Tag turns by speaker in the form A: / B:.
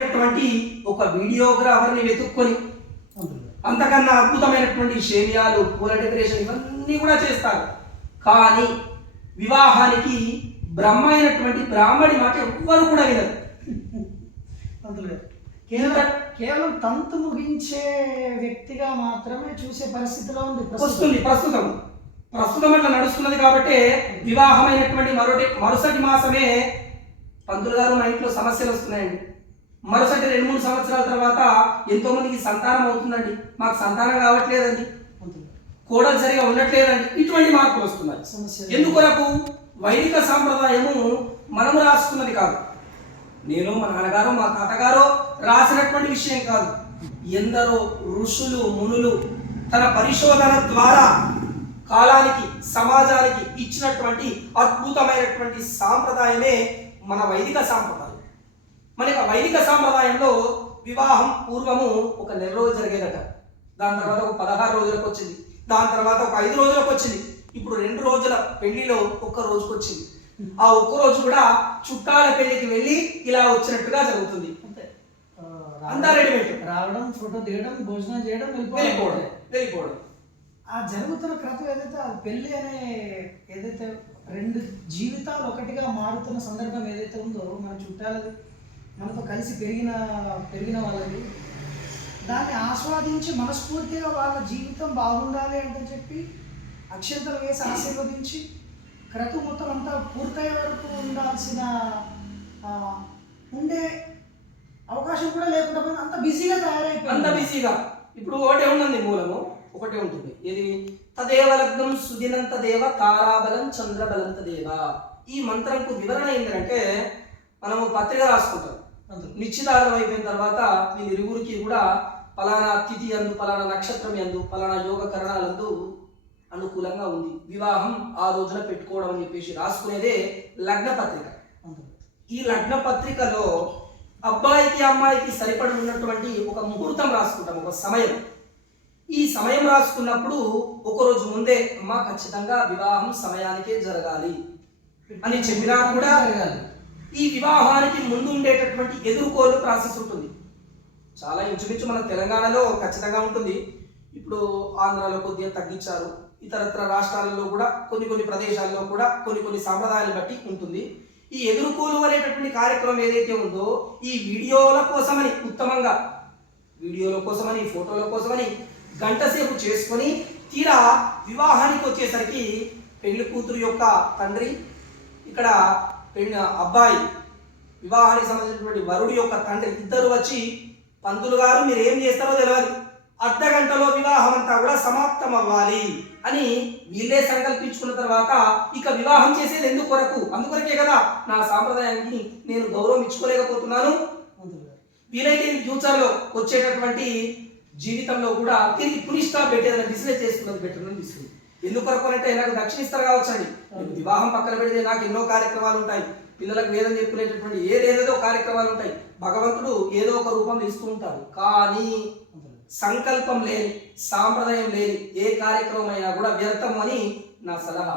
A: అటువంటి ఒక వీడియోగ్రాఫర్ని వెతుక్కొని అంతకన్నా అద్భుతమైనటువంటి షేమియాలు పూల డెకరేషన్ ఇవన్నీ కూడా చేస్తారు. కానీ వివాహానికి బ్రహ్మ అయినటువంటి బ్రాహ్మడి మాట ఎవ్వరు కూడా వినరు.
B: కేవలం కేవలం తంతు ముగించే వ్యక్తిగా మాత్రమే చూసే పరిస్థితిలో ఉంది.
A: వస్తుంది ప్రస్తుతం. ప్రస్తుతం అట్లా నడుస్తున్నది కాబట్టి వివాహమైనటువంటి మరొకటి మరుసటి మాసమే పంతులు గారు మా ఇంట్లో సమస్యలు వస్తున్నాయండి. మరుసటి రెండు మూడు సంవత్సరాల తర్వాత ఎంతో మందికి సంతానం అవుతుందండి. మాకు సంతానం కావట్లేదండి. కోడలు సరిగా ఉండట్లేదండి. ఇటువంటి మార్పులు వస్తున్నాయి.
B: సమస్య
A: ఎందుకొరకు వైదిక సాంప్రదాయము మనము రాసుకున్నది కాదు. నేను మా నాన్నగారు మా తాతగారు రాసినటువంటి విషయం కాదు. ఎందరో ఋషులు మునులు తన పరిశోధన ద్వారా కాలానికి సమాజానికి ఇచ్చినటువంటి అద్భుతమైనటువంటి సాంప్రదాయమే మన వైదిక సాంప్రదాయం. మనకి ఆ వైదిక సాంప్రదాయంలో వివాహం పూర్వము ఒక నెల రోజు జరిగేదట. దాని తర్వాత ఒక పదహారు రోజులకు వచ్చింది. దాని తర్వాత ఒక ఐదు రోజులకు వచ్చింది. ఇప్పుడు రెండు రోజుల పెళ్ళిలో ఒక్క రోజుకు వచ్చింది. ఆ ఒక్క రోజు కూడా చుట్టాల పెళ్ళికి వెళ్ళి ఇలా వచ్చినట్టుగా జరుగుతుంది.
B: అంతే. ఆ,
A: రెడీమేడ్
B: రావడం ఫోటో దిగడం భోజనం చేయడం వెళ్ళిపోవడం
A: వెళ్ళిపోవడం.
B: ఆ జరుగుతున్న క్రతం ఏదైతే అది పెళ్ళి అనే ఏదైతే రెండు జీవితాలు ఒకటిగా మారుతున్న సందర్భం ఏదైతే ఉందో మన చుట్టాలది మనతో కలిసి పెరిగిన పెరిగిన వాళ్ళది. దాన్ని ఆస్వాదించి మనస్ఫూర్తిగా వాళ్ళ జీవితం బాగుండాలి అంటే చెప్పి అక్షంతలు వేసి ఆశీర్వదించి క్రతు మొత్తం అంతా పూర్తయ్యే వరకు ఉండాల్సిన ఉండే అవకాశం కూడా లేకుండా అంత బిజీగా
A: అంత బిజీగా. ఇప్పుడు ఒకటే ఉన్నది మూలము. ఒకటే ఉంటుంది. ఇది తదేవ లగ్నం సుదినంత దేవ తారాబలం చంద్రబలంత దేవ. ఈ మంత్రంకు వివరణ ఏంటంటే మనము పత్రిక రాసుకుంటాం. నిశ్చితార్థం అయిపోయిన తర్వాత వీళ్ళ ఇరువురికి కూడా పలానా తిథి అందు పలానా నక్షత్రం ఎందు పలానా యోగ కరణాలందు అనుకూలంగా ఉంది. వివాహం ఆ రోజున పెట్టుకోవడం అని చెప్పేసి రాసుకునేదే లగ్న పత్రిక. ఈ లగ్న పత్రికలో అబ్బాయికి అమ్మాయికి సరిపడి ఉన్నటువంటి ఒక ముహూర్తం రాసుకుంటాం ఒక సమయం. ఈ సమయం రాసుకున్నప్పుడు ఒకరోజు ముందే అమ్మ ఖచ్చితంగా వివాహం సమయానికే జరగాలి అని చెప్పినా కూడా
B: జరగాలి.
A: ఈ వివాహానికి ముందు ఉండేటటువంటి ఎదుర్కోలు ప్రాసెస్ ఉంటుంది. చాలా ఇంచుమించు మన తెలంగాణలో ఖచ్చితంగా ఉంటుంది. ఇప్పుడు ఆంధ్రాలో కొద్దిగా తగ్గించారు. ఇతరత్ర రాష్ట్రాలలో కూడా కొన్ని కొన్ని ప్రదేశాల్లో కూడా కొన్ని కొన్ని సాంప్రదాయాలు బట్టి ఉంటుంది. ఈ ఎదుర్కోలు అనేటటువంటి కార్యక్రమం ఏదైతే ఉందో ఈ వీడియోల కోసమని ఉత్తమంగా వీడియోల కోసమని ఫోటోల కోసమని గంట సేపు చేసుకొని తీరా వివాహానికి వచ్చేసరికి పెళ్ళి కూతురు యొక్క తండ్రి ఇక్కడ పెళ్ళిన అబ్బాయి వివాహానికి సంబంధించినటువంటి వరుడు యొక్క తండ్రి ఇద్దరు వచ్చి పంతులు గారు మీరు ఏం చేస్తారో తెలియదు అర్ధ గంటలో వివాహం అంతా కూడా సమాప్తం అవ్వాలి అని వీళ్ళే సంకల్పించుకున్న తర్వాత ఇక వివాహం చేసేది ఎందుకు కొరకు? అందుకొరకే కదా నా సాంప్రదాయానికి నేను గౌరవం ఇచ్చుకోలేకపోతున్నాను. వీలైతే ఫ్యూచర్లో వచ్చేటటువంటి జీవితంలో కూడా తిరిగి పునిష్టా పెట్టేదని బిజినెస్ చేసుకున్నది బెటర్ అని తీసుకుంది ఎందుకు అంటే నాకు దక్షిణ ఇస్తారు కావచ్చండి వివాహం పక్కన పెడితే నాకు ఎన్నో కార్యక్రమాలు ఉంటాయి. పిల్లలకు వేదం చెప్పుకునేటటువంటి ఏదేదో కార్యక్రమాలు ఉంటాయి. భగవంతుడు ఏదో ఒక రూపం ఇస్తూ ఉంటాడు. కానీ సంకల్పం లేని సాంప్రదాయం లేని ఏ కార్యక్రమం అయినా కూడా వ్యర్థం అని నా సలహా.